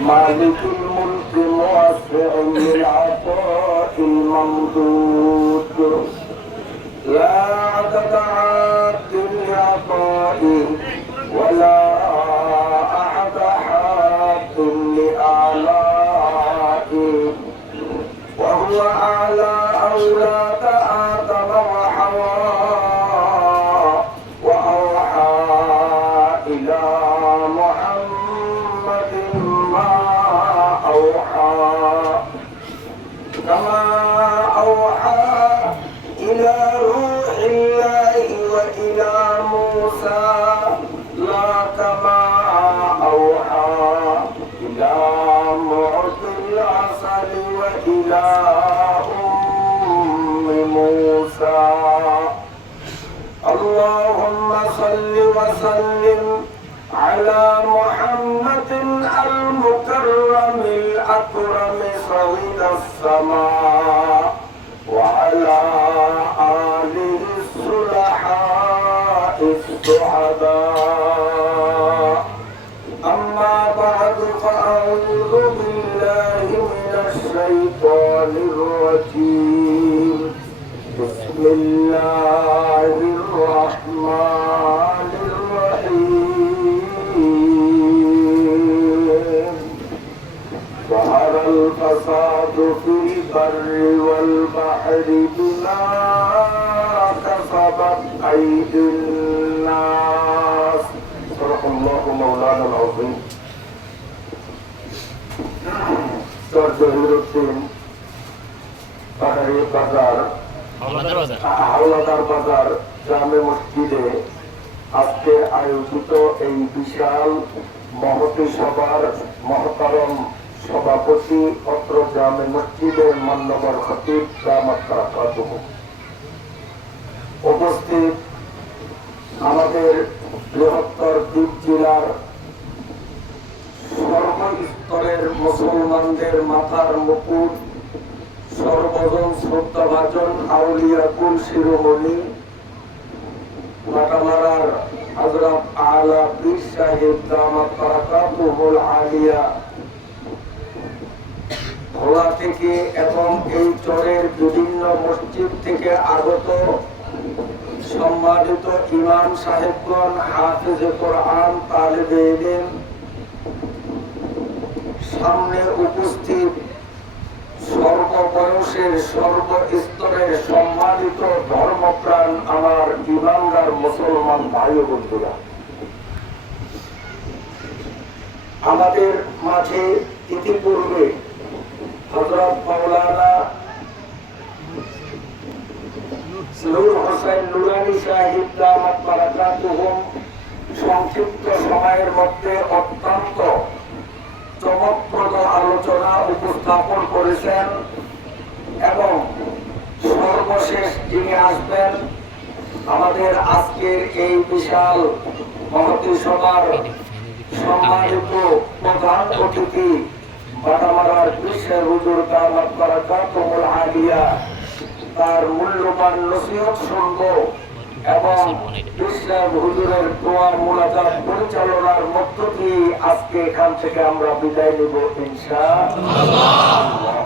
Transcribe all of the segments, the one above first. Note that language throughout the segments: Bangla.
مالك الملك موسع للعطاء الممدود لا عدد عاد لعطائه ولا أحد حاد لآلائه وهو أعلى أولاد آدم وحواء وأوحى إلى محمد ما أوحى كما أوحى إلى روح الله وإلى موسى لا كما أوحى إلى معطي العسل وإلى أم موسى اللهم صل وسلم على محمد المكرم الأكرم صعيد السماء وعلى آله الصلحاء السعداء أما بعد فأعوذ بالله من الشيطان الرجيم بسم الله الرحمن الرحيم ظهر الفساد في البر والبحر بما كسبت أيدي الناس صدق الله مولانا العظيم জহিরুদ্দিন পাহাড়ি বাজার হাওলাদার বাজার জামে মসজিদে আজকে আয়োজিত এই বিশাল মহতী সভার মহতারম সভাপতি অত্র জামে মসজিদের মান্যবর খতিব দামাত বারাকাতুহু উপস্থিত আমাদের বৃহত্তর দ্বীপ জেলার সর্বস্তরের মুসলমানদের মাথার মুকুট সর্বজন শ্রদ্ধাভাজন আউলিয়া কুল শিরোমণি মাটামারার হযরত আলা পীর সাহেব দামাত বারাকাতুহুল আলিয়া ভোলা থেকে এবং এই চরের বিভিন্ন মসজিদ থেকে আগত সম্মানিত ইমাম সাহেবগণ, হাফেজে কোরআন, তালিবে ইলম, সামনে উপস্থিত সর্ববয়সের সর্বস্তরের সম্মানিত ধর্মপ্রাণ আমার ইমানদার মুসলমান ভাই ও বন্ধুরা, আমাদের মাঝে ইতিপূর্বে হযরত মাওলানা নূর হোসেন নুরানী সাহেব দামাত বারাকাতুহু সংক্ষিপ্ত সময়ের মধ্যে অত্যন্ত চমকপ্রদ আলোচনা উপস্থাপন করেছেন এবং সর্বশেষ যিনি আসবেন আমাদের আজকের এই বিশাল মহতী সভার সম্মানিত প্রধান অতিথি বাটামারার বিশ্বের হুজুর দামাত বারাকাতুহুল আলিয়া, তার মূল্যবান নসিহত শুনব এবং বিশ্বের হুজুরের দোয়া মুনাজাত পরিচালনার মধ্য দিয়ে আজকে এখান থেকে আমরা বিদায় নেব ইনশাআল্লাহ।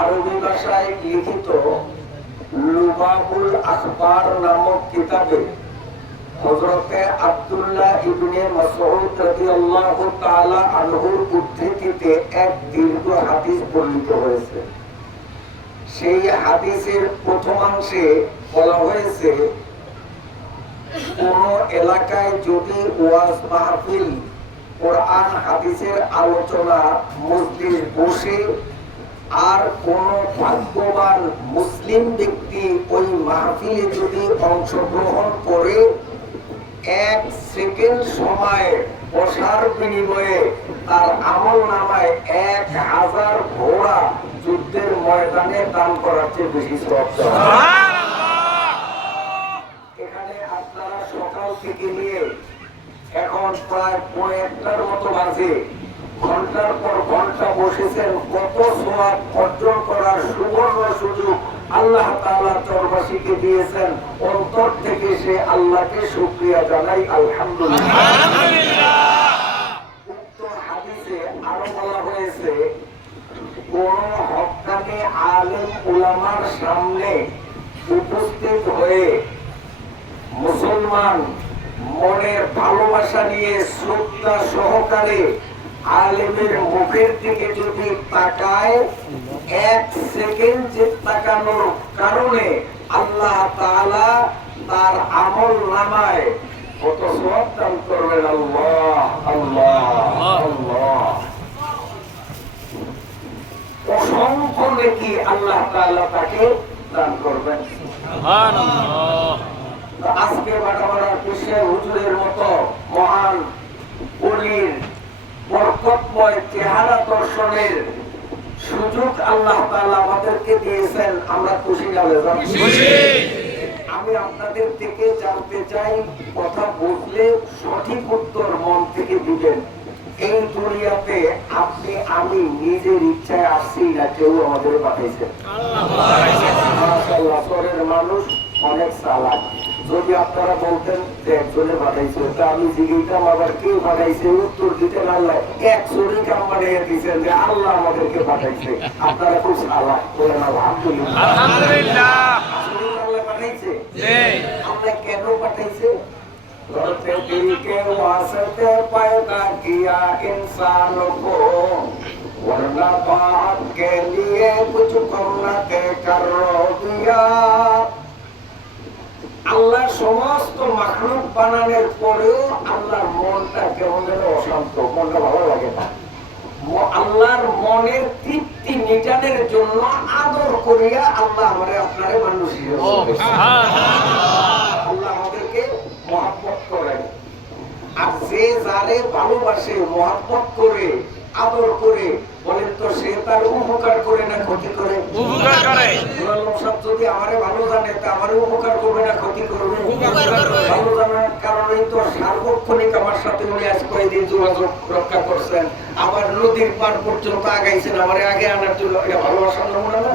আরবি ভাষায় লিখিত লুবাবুল আখবার নামক কিতাবে হযরতে আব্দুল্লাহ ইবনে মাসউদ রাদিয়াল্লাহু তাআলা আনহুর উদ্ধৃতিতে এক দীর্ঘ হাদিস বর্ণিত হয়েছে। সেই হাদিসের প্রথমাংশে বলা হয়েছে, কোন এলাকায় যদি ওয়াজ মাহফিল, কোরআন হাদিসের আলোচনা মজলিস বসে আর কোন ভাগ্যবান মুসলিম ব্যক্তি ওই মাহফিলে যদি অংশগ্রহণ করে, 1 সেকেন্ড সময় বসার বিনিময়ে তার আমল নামায় 1000 ঘোড়া যুদ্ধের ময়দানে দান করার চেয়ে বেশি সওয়াব। এখানে আপনারা সকাল থেকে নিয়ে এখন প্রায় 1:30টার মতো বাজে, ঘন্টার পর ঘন্টা বসেছেন, কত সওয়াব অর্জন করার সুবর্ণ সুযোগ আল্লাহ তাআলা চরবাসীকে দিয়েছেন। অন্তর থেকে সে আল্লাহকে শুকরিয়া জানাই, আলহামদুলিল্লাহ। উক্ত উলামার সামনে উপস্থিত হয়ে মুসলমান মনের ভালোবাসা নিয়ে শ্রদ্ধা সহকারে আলেমের মুখের দিকে যদি তাকায়, এক সেকেন্ড যে তাকানোর কারণে আল্লাহ তাআলা তার আমল নামায় কত সওয়াব দান করবেন। আল্লাহ আল্লাহ আল্লাহ, অসংখ্য নেকি আল্লাহ তাআলা তাকে দান করবেন। সুবহানাল্লাহ। আজকে বাটামারা কৃষ্ণের হুজুরের মতো মহান ওলির বরকতময় চেহারা দর্শনের সুযোগ আল্লাহ তাআলা আমাদেরকে দিয়েছেন, আমরা খুশি না বেজার? আমি আপনাদের থেকে জানতে চাই, কথা বুঝলে সঠিক উত্তর মন থেকে দিবেন। এই দুনিয়াতে আপনি আমি নিজের ইচ্ছায় আসছি না, কেউ আমাদের পাঠাইছে? মাশাআল্লাহ, শহরের মানুষ অনেক চালাক। যদি আপনারা বলতেন যে একজনে পাঠাইছে, তা আমি জিজ্ঞাসা আবার কে পাঠাইছে, উত্তর দিতেন আল্লাহ। এক শরীর কাম বানিয়ে দিচ্ছেন যে আল্লাহ আমাদেরকে পাঠাইছে। আপনারা খুব চালাক, বলেন আলহামদুলিল্লাহ। আলহামদুলিল্লাহ। আল্লাহ পাঠাইছে, আল্লাহ কেন পাঠাইছে? दिल के वास्ते पैदा किया इंसान को, वरना बाप के लिए कुछ करना के कर दिया। আল্লাহ সমস্ত মাখলুক বানানোর পরেও আল্লাহর মনটা কেমন যেন অশান্ত, মনটা ভালো লাগে না। আল্লাহর মনের তৃপ্তি মিটানোর জন্য আদর করিয়া আল্লাহ আমাদের আপনারে মানুষ আল্লাহ আমাদেরকে মহব্বত করেন। আর যে যারে ভালোবাসে, মহব্বত করে, আদর করে, বলেন তো সে তার উপকার করে না ক্ষতি করে? উপকার করে। যদি আমারে ভালো জানে, তা আমারে উপকার করবে না ক্ষতি করবে? ভালো জানার কারণেই তো সার্বক্ষণিক আমার সাথে উনি আজ কয়েকদিন যোগাযোগ রক্ষা করছেন, আবার নদীর পার পর্যন্ত আগাইছেন আমারে আগে আনার জন্য। এটা ভালোবাসার নমুনা না?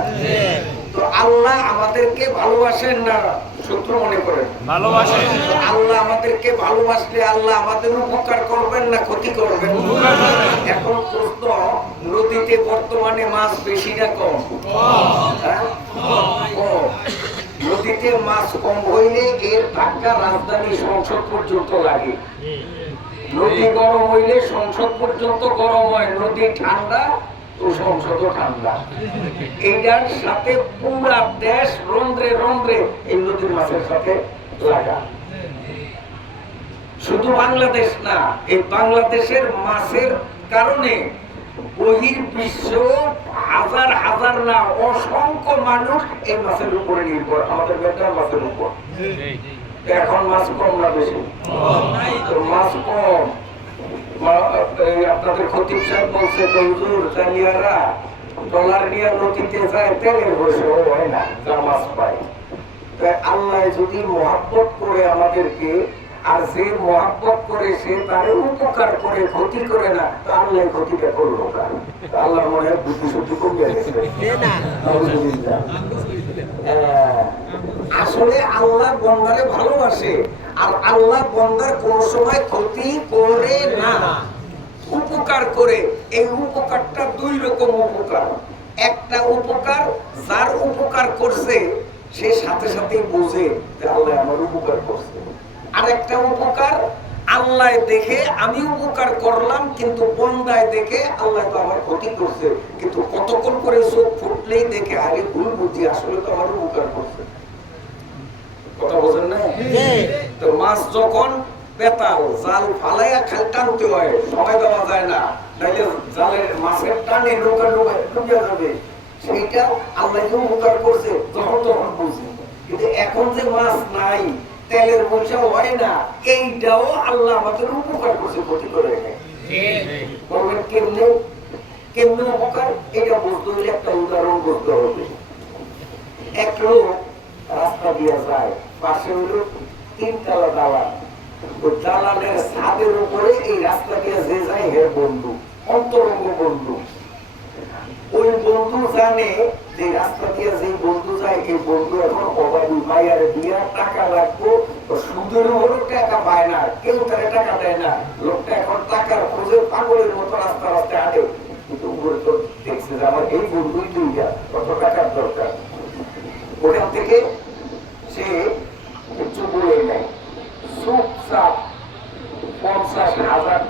তো আল্লাহ আমাদেরকে ভালোবাসেন না শত্রু মনে করেন? ভালোবাসেন। আল্লাহ আমাদেরকে ভালোবাসলে আল্লাহ আমাদের উপকার করবেন না ক্ষতি করবেন? এখন প্রশ্ন, নদীতে বর্তমানে মাছ বেশি না কম? নদীতে মাছ কম হইলে এর ধাক্কা রাজধানী সংসদ পর্যন্ত লাগে। নদী গরম হইলে সংসদ পর্যন্ত গরম হয়, নদী ঠান্ডা তো সংসদও ঠান্ডা। এইটার সাথে পুরা দেশ রন্ধ্রে রন্ধ্রে এই নদীর মাছের সাথে লাগা। শুধু বাংলাদেশ না, এই বাংলাদেশের মাছের কারণে বহির্বিশ্ব হাজার হাজার না অসংখ্য মানুষ এই মাছের উপরে নির্ভর, আমাদের বেটার মাছের উপর। এখন মাছ কম না বেশি? মাছ কম। আপনাদের খতিব সাহেব বলছে হুজুর চালিয়ারা ডলার নিয়ে নদীতে যায়, তেলের বসে হয় না, যা মাছ পায়। আল্লাহ যদি মহব্বত করে আমাদেরকে, আর যে মহব্বত করে সে তার উপকার করে ক্ষতি করে না, তা আল্লাহ ক্ষতিটা করলো কার? আল্লাহ মনে হয় বুদ্ধি শুদ্ধি কমিয়ে গেছে। আসলে আল্লাহ বন্দারে ভালোবাসে, আর আল্লাহ বন্দার কোন সময় ক্ষতি করে না, উপকার করে। এই উপকারটা দুই রকম উপকার। একটা উপকার, যার উপকার করছে সে সাথে সাথেই বোঝে যে আল্লাহ আমার উপকার করছে। আর একটা উপকার, আল্লাহ দেখে আমি উপকার করলাম, কিন্তু বন্দায় দেখে আল্লাহ তো আমার ক্ষতি করছে, কিন্তু কতক্ষণ করে চোখ ফুটলেই দেখে আগে ভুল বুঝি আসলে তো আমার উপকার করছে। কথা বোঝেন না? তো মাছ যখন বেতাল জাল ফালাইয়া খাল টানতে হয়, সময় দেওয়া যায় না, নাইলে জালের মাছের টানে নৌকা ডুবে যাবে। সেইটা আল্লাহ উপকার করছে যখন তখন বুঝি। কিন্তু এখন যে মাছ নাই, তেলের পয়সাও হয় না, এইটাও আল্লাহ আমাদের উপকার করছে, ক্ষতি করে নেই। বলবেন কেমনে কেমনে উপকার? এটা বুঝতে হলে একটা উদাহরণ করতে হবে। এক লোক রাস্তা দিয়ে যায়, পাশে হলো 3 তলা দালান। ওই দালানের ছাদের উপরে এই রাস্তা দিয়ে যে যায় হের বন্ধু, অন্তরঙ্গ বন্ধু। ওই বন্ধু জানে যে রাস্তা দিয়ে যে বন্ধু যায়, এই বন্ধু এখন অভাবী, মায়ের দিয়া টাকা লাগবো, সুদের উপরে টাকা পায় না, কেউ তারা টাকা দেয় না। লোকটা এখন টাকার খোঁজে পাগলের মতো রাস্তা রাস্তায় হাঁটে, কিন্তু উপরে তো দেখছে যে আমার এই বন্ধুই দুইটা, কত টাকার দরকার।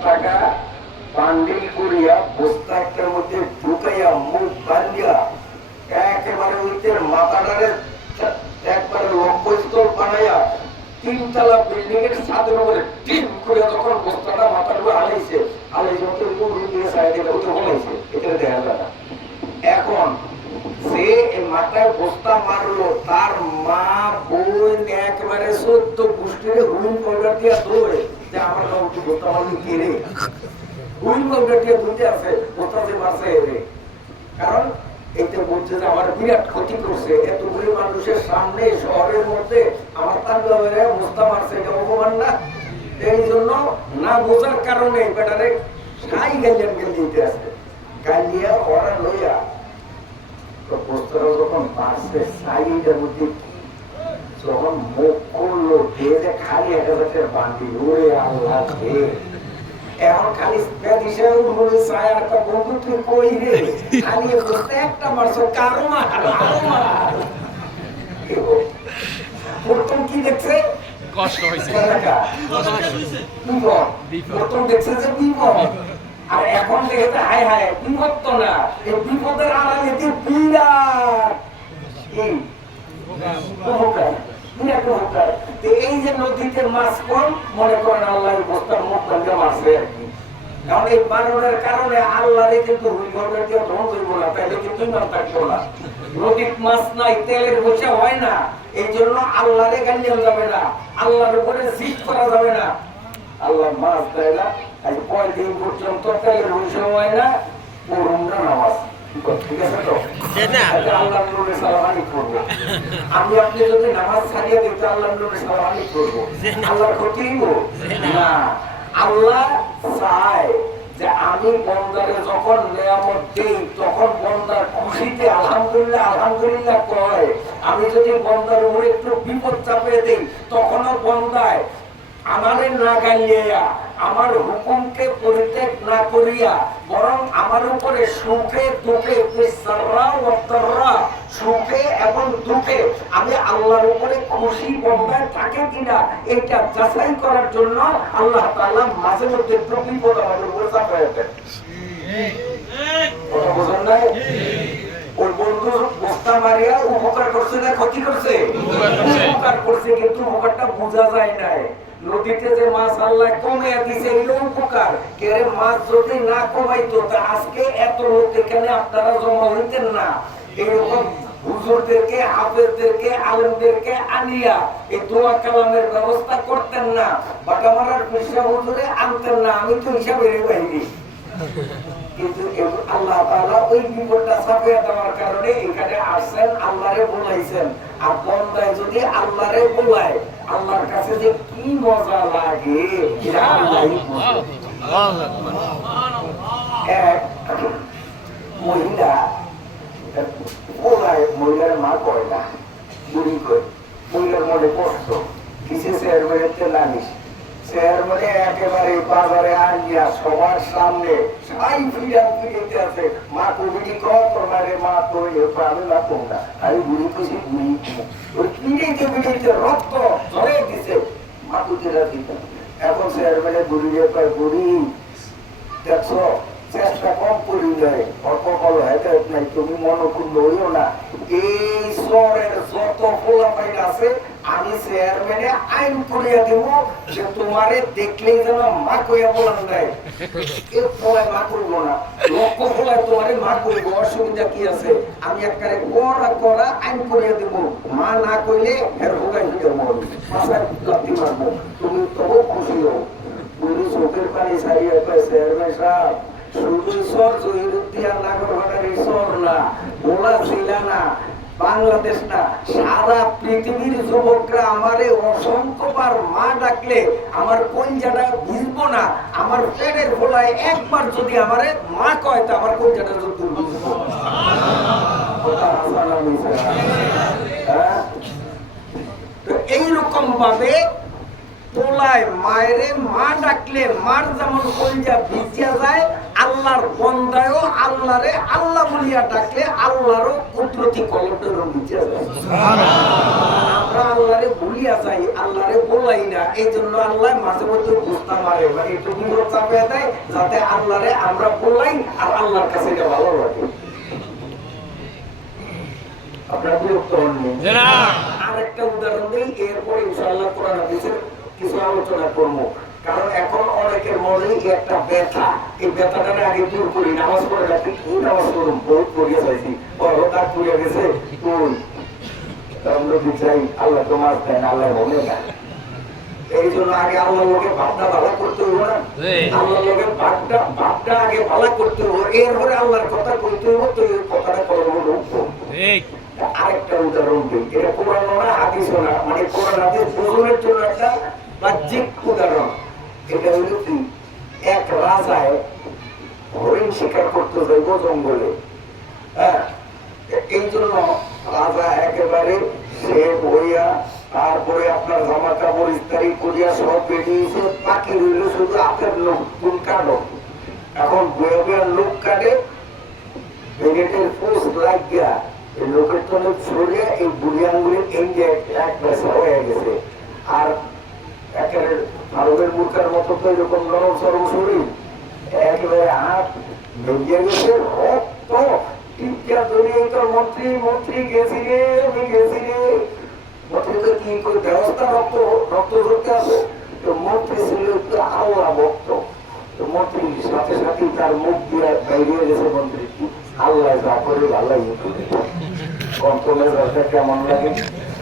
টাকা বান্ডিল করিয়া বস্তা একটার মধ্যে ঢুকাইয়া মুখ বান্ধিয়া একেবারে ওইদের মাথাটারে একবারে লক্ষ্যস্থল বানাইয়া 3 তলা বিল্ডিং এর ছাদের উপরে টিম করে যখন বস্তাটা মাথার উপরে আলাইছে মতো উড়ে দিয়ে সাইডে উঠে বলাইছে, এটা দেখা যায়। এখন সে মাথায় বস্তা মারলো, তার মা বোন একেবারে 14 গোষ্ঠীর হুইল পাউডার দিয়া দৌড়ে যে আমার বস্তা মারলি কেড়ে হুইল পাউডার দিয়ে দুইটা আছে বস্তা যে মারছে এরে। কারণ এইটা বলছে যে আমার বিরাট ক্ষতি করছে, এতগুলি মানুষের সামনে শহরের মধ্যে আমার তান্ডবের বস্তা মারছে, এটা অপমান না? এই জন্য না বোঝার কারণে বেটারে সাই গাইলেন গেল দিতে আছে, গাইলিয়া ওরা লইয়া বস্তাটা যখন মারছে সাইডের মধ্যে যখন মুখ করলো যে খালি 1000 বান্ডি, ওরে আল্লাহ এখন খালি একটা বন্ধু তুই কই রে খালি একটা মারছো কারো প্রথম কি দেখছে কষ্ট হয়েছে, প্রথম দেখছে যে বিপদ, আর এখন দেখেছে হায় হায় বিপদ তো না, এই বিপদের আড়ালে তুই বিরাট এই যে নদীতে মাছ কম মনে করেন আল্লাহ বস্তার মুখ বন্ধে মারছে আর কি। কারণ এই বানরের কারণে আল্লাহরে কিন্তু হুইগরের দিয়ে ধ্বংস হইব না, তাহলে কিন্তু ইমান থাকবো না। নদীর মাছ নাই, তেলের বসে হয় না, এই জন্য আল্লাহরে গালিয়ে যাবে না, আল্লাহর উপরে জিদ করা যাবে না। আল্লাহ মাছ দেয় না, আজ কয়দিন পর্যন্ত তেলের বসে হয় না, পুরুমরা নামাজ, ঠিক আছে তো? আল্লাহ নূরে সালামানি করবো, আমি আপনি যদি নামাজ ছাড়িয়ে দিতে আল্লাহ নূরে সালামানি করবো, আল্লাহর ক্ষতি না। আল্লাহ চায় যে আমি বন্দারে যখন নিয়ামত দিই তখন বন্দার খুশিতে আলহামদুলিল্লাহ আলহামদুলিল্লাহ কয়। আমি যদি বন্দার উপরে একটু বিপদ চাপিয়ে দিই তখনও বন্দায় আমারে না গাইয়া আমার হুকুমকে পরিত্যাগ না করিয়া বরং আমার উপরে সুখে দুঃখে সুখে এবং দুঃখে আমি আল্লাহর উপরে খুশি বন্দায় থাকে কিনা এটা যাচাই করার জন্য আল্লাহ তাআলা মাঝে মধ্যে একটু বিপদ আমাদের উপরে চাপিয়ে দেন। কথা বোঝেন নাই? ওই বন্ধু বস্তা মারিয়া উপকার করছে না ক্ষতি করছে? উপকার করছে, কিন্তু উপকারটা বোঝা যায় নাই। নদীতে যে মাছ আল্লাহ কমে দিছে এগুলো উপকার, কে মাছ যদি না কমাইতো তা আজকে এত লোক এখানে আপনারা জমা হইতেন না। এরকম হুজুরদেরকে হাফেজদেরকে আলেমদেরকে আনিয়া এই দোয়া কালামের ব্যবস্থা করতেন না, বাটামারার পেশা হুজুরে আনতেন না, আমি তো হিসাবের বাইরে। কিন্তু আল্লাহ তাআলা ওই বিপদটা চাপিয়ে দেওয়ার কারণে এখানে আসছেন, আল্লাহরে বলাইছেন। আর বন্দায় যদি আল্লাহরে বলায় আল্লাহর কাছে যে কি মজা লাগে এটা আল্লাহই বুঝে। এক মহিলা বলায়, মহিলার মা কয় না, বুড়ি কয়, মহিলার মনে কষ্ট কিছু চেয়ারম্যানের লানিস চেয়ারম্যানে একেবারে বাজারে আনিয়া সবার সামনে সাই ফিরা ফিরিতে আছে, মা কবিটি কত মারে মা কই আমি না তোমরা আমি বুড়ি খুশি বুড়ি ওই পিড়িতে পিড়িতে রক্ত ধরে দিছে মা কুটিরা দিতে। এখন চেয়ারম্যানে বুড়ি কয়, বুড়ি দেখছো চেষ্টা কম করি যায় অল্প কল হেদায়ত নাই, তুমি মনোকুণ্ড হইও না। এই শহরের যত পোলাপাইন আছে আমি চেয়ারম্যানে আইন করিয়া দিব যে তোমারে দেখলেই যেন মা কইয়া বলান নাই, কেউ পোলায় মা করবো না, লক্ষ পোলায় তোমারে মা করবো, অসুবিধা কি আছে? আমি একবারে করা করা আইন করিয়া দিব, মা না কইলে এর হোগাই হইতে মরবো, মাথায় লাথি মারবো, তুমি তবু খুশি হও। বুড়ি চোখের পানি ছাড়িয়ে কয়, চেয়ারম্যান সাহেব শুধু ঈশ্বর জহিরুদ্দিন নাগরঘাটার ঈশ্বর না, ওলা ছিল না, বাংলাদেশ না, সারা পৃথিবীর যুবকরা আমারে অসংখ্যবার মা ডাকলে আমার কঞ্জাটা ভিজবো না, আমার পেটের ফোলায় একবার যদি আমারে মা কয় তা আমার কঞ্জাটা যদি ভিজবো। তো এইরকম ভাবে তোলায় মায়েরে মা ডাকলে মার যেমন কলিজা ভিজিয়া যায়, আল্লাহর বন্দায়ও আল্লাহরে আল্লাহ বলিয়া ডাকলে আল্লাহরও কুদরতি কলমটা ভিজিয়া যায়। আমরা আমরা আল্লাহরে ভুলিয়া যাই, আল্লাহরে বলাই না, এই জন্য আল্লাহ মাঝে মধ্যে বুঝতে পারে মানে একটু বিপদ চাপিয়ে দেয় যাতে আল্লাহরে আমরা বলাই আর আল্লাহর কাছে এটা ভালো লাগে। আপনারা বিরক্ত হননি? আরেকটা উদাহরণ দিই, এরপরে ইনশাআল্লাহ কোরআন হাদিসের কিছু আলোচনা করবো। কারণ এখন অনেকের মনে একটা ব্যথা, এই ব্যথাটা আগে দূর করি। নামাজ পড়ে রাখি, কি নামাজ পড়ুন, বহুত পড়িয়া চাইছি, দাগ পড়িয়া গেছে, কোন আমরা বিচাই আল্লাহ তোমার দেন, আল্লাহ বলে না। এই জন্য আগে আল্লাহ লোকে ভাবটা ভালো করতে হইব না, আল্লাহ লোকে ভাবটা আগে ভালো করতে হইব, এরপরে আল্লাহর কথা কইতে হইব, তো এই কথাটা করবো ঢুকবো। আরেকটা উদাহরণ দিই, এটা কোরআন না হাদিস না, মানে কোরআন হাদিস বোঝানোর জন্য একটা বাহ্যিক উদাহরণ। এটা হলো কি, এক রাজায় হরিণ শিকার করতে যাইব জঙ্গলে। হ্যাঁ, এই জন্য রাজা একেবারে সে বইয়া, তারপরে আপনার জামা কাপড় ইস্তারি করিয়া সব বেরিয়েছে, বাকি রইল শুধু হাতের লোক কাটো। এখন বইয়া বইয়া লোক কাটে, ব্যাগেটের পোস্ট লাগিয়া এই লোকের তলে ছড়িয়ে এই বুড়ি আঙ্গুলের এই যে এক বেসা হয়ে গেছে। আর একেবারে ভারতের মুখার মতো তো এরকম নরম সরম শরীর, একেবারে হাত ভেঙে গেছে, রক্ত টিকা ধরিয়ে তোর মন্ত্রী মন্ত্রী গেছি রে, আমি গেছি রে। মন্ত্রী তো কি করে ব্যবস্থা, রক্ত রক্ত ধরতে আসে। তো মন্ত্রী ছিল একটু আল্লাহ ভক্ত, তো মন্ত্রীর সাথে সাথে তার মুখ দিয়ে বাইরে গেছে মন্ত্রী, আল্লাহ যা করে ভালো কন্ট্রোলের রাজা কেমন লাগে।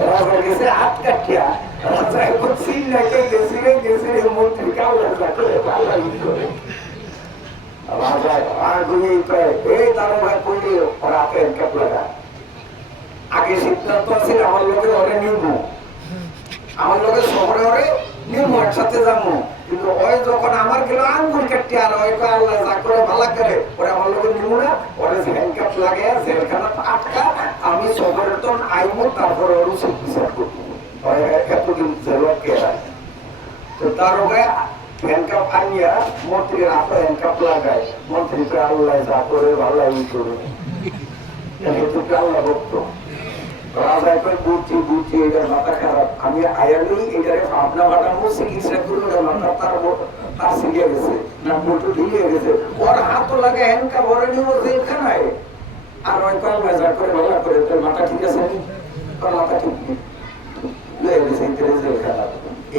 রাজা গেছে হাত কাটিয়া, রাজা এখন চিল্লাকে গেছি রে মন্ত্রীকে আল্লাহ যা করে ভালো করে। রাজা আগুয়ে কয়, এই দারোগা কইলে ওরা প্যান্ট কাপ লাগা। আগে সিদ্ধান্ত আছে আমার লোকে ওরে নিব, আমার লোকের শহরে ওরে নিব, একসাথে যাবো। কিন্তু ওই যখন আমার গেল আঙ্গুল কাটতে, আর ওই আল্লাহ যা করে ভালো করে, ওরা আমার লোকের নিব না, ওরে হ্যান্ডকাপ লাগে, জেলখানা আটকা, আমি শহরের তো আইবো, তারপরে ওর উচিত বিচার করবো। এতদিন জেলত কেরা, তো দারোগা হ্যান্ডকাপ আনিয়া মন্ত্রীর হাতে হ্যান্ডকাপ লাগায়, মন্ত্রীকে আল্লাহ যা করে ভালো করে, আল্লাহ ভক্ত। রাজা বুঝছি বুঝছি এটার মাথা খারাপ, আমি আয়ালি এটারে ভাবনা বাটাবো, চিকিৎসা করবো, মাথা তার ছিঁড়ে গেছে, না মোটু ঢিলে গেছে, ওর হাতও লাগে হ্যান্ডকাপ ওরে নিব জেলখানায়। আর ওই কল বাজার করে ভালো করে, তোর মাথা ঠিক আছে, তোর মাথা ঠিক লয়ে গেছে জেলখানা।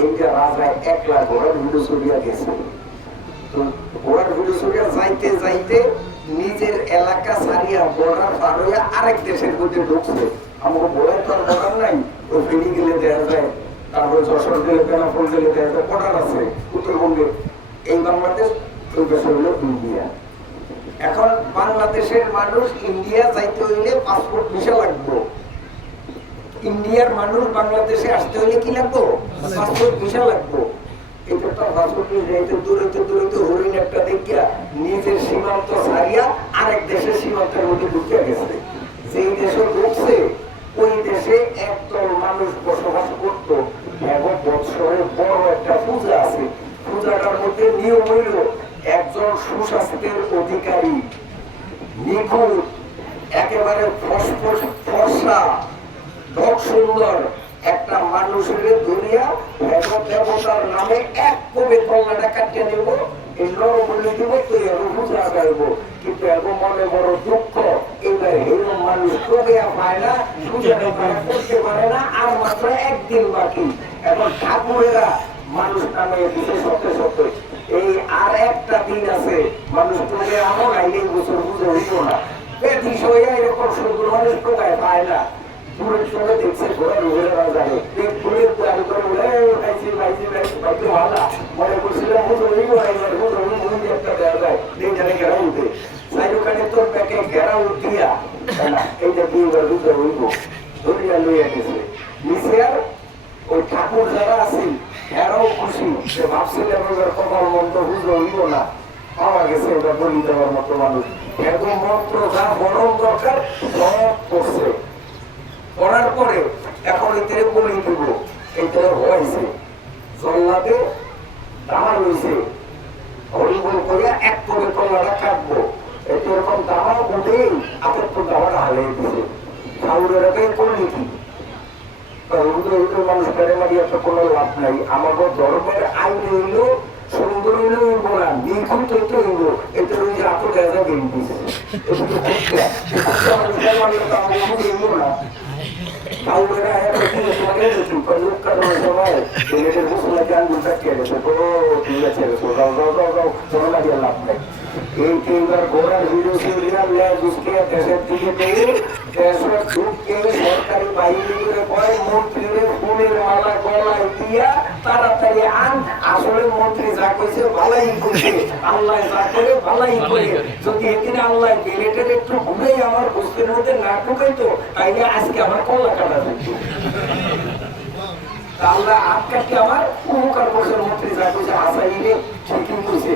এইটা রাজা একলা ঘোড়ার ভিডিও ছড়িয়া গেছে। তো ঘোড়ার ভিডিও ছড়িয়া যাইতে যাইতে নিজের এলাকা ছাড়িয়া বর্ডার পার হইয়া আরেক দেশের মধ্যে ঢুকছে। আমাকে বলার তো আর বর্ডার নাই, ওই ফেরি গেলে দেখা যায়, তারপরে যশোর গেলে বেনাপোল গেলে দেখা যায় বর্ডার আছে উত্তরবঙ্গে। এই বাংলাদেশ, ওই দেশ হলো ইন্ডিয়া। এখন বাংলাদেশের মানুষ ইন্ডিয়া যাইতে হইলে পাসপোর্ট ভিসা লাগবে, ইন্ডিয়ার মানুষ বাংলাদেশে আসতে হইলে কি লাগবো, পাসপোর্ট ভিসা লাগবো। এটা তো পাসপোর্ট দূরে হরিণ একটা দেখিয়া নিজের সীমান্ত ছাড়িয়া আরেক দেশের সীমান্তের মধ্যে ঢুকে গেছে। যেই দেশে ঢুকছে ওই দেশে একদল মানুষ বসবাস করতো, এবং বৎসরের বড় একটা পূজা আছে। পূজাটার মধ্যে নিয়ম হইল, একজন সুস্বাস্থ্যের অধিকারী, নিখুঁত, একেবারে ফর্সা সুন্দর একটা মানুষের দুনিয়া দেবতার নামে এক কবে কল্যাণটা কাটিয়ে নেব, এই নরবলি দিব, তো এর পূজা করবো। কিন্তু এখন মনে বড় দুঃখ, এবার এরকম মানুষ কবে পায় না, পূজাটা করতে পারে না, আর মাত্র একদিন বাকি। এখন ঠাকুরেরা মানুষ নামে দিতে সত্যি সত্যি এই আর একটা দিন আছে, মানুষ তোকে এমন আইলে বছর বুঝে হইত না, বেদিস হইয়া এরকম সুন্দর মানুষ কোথায় পায় না। দূরের সঙ্গে দেখছে ঘোরা রুহেরা যায়, ঘুরে আমি করে বলে খাইছি খাইছি খাইছি খাইতে ভালো মনে করছিলাম একটা দেওয়া যায়, এই জানে ঘেরা উঠে সাইডোখানে তোর ব্যাকে ঘেরা উঠিয়া এইটা দিয়ে রুজে হইব ধরিয়া লইয়া গেছে নিচে। আর ওই ঠাকুর যারা আছে এরাও খুশি, সে ভাবছিলাম এবার কপাল মন্ত্র বুঝে হইব না, পাওয়া গেছে ওটা বলি দেওয়ার মতো মানুষ। এরকম মন্ত্র যা বরং দরকার সব করছে, করার পরে এখন এতে বলি দিব, এইটা হয়েছে জল্লাতে দামা রয়েছে, হরিবল করিয়া এক করে কল্লাটা কাটবো, এতে এরকম দামা উঠেই আপের তো দামাটা হারিয়ে দিছে। ঠাকুরের করলি কি মানুষ বেড়ে মারিয়া তো কোনো লাভ নাই। আমাকে ধর্মের আইন হইল সুন্দর হইলে হইব না, নিখুঁত হইতে হইব। এটা ওই যে আপন দেখা গেন্দিস না তাহলে তোমাকে লোক কারণের সময় ছেলেদের গোসলা জান গুলটা ছেড়ে ঠিক আছে যাও যাও যাও যাও তোমার লাগিয়ে লাভ নাই। এই তিনবার ঘোড়ার ভিডিও সিরিয়াল দেশের দিকে পেয়ে দেশের ঢুককে সরকারি বাহিনী করে কয় মন্ত্রীরে ফুলের মালা গলায় দিয়া তাড়াতাড়ি আন। আসলে মন্ত্রী যা কইছে ভালাই করছে, আল্লাহ যা করে ভালাই করে। যদি এদিনে আল্লাহ গেলেটের একটু ঘুরেই আমার বস্তির মধ্যে না ঢুকাইতো তাইলে আজকে আমার কল্লা কাটা যেত। আল্লাহ আটকাটি আমার উপকার করছে, মন্ত্রী যা কইছে আশা ঠিকই কইছে।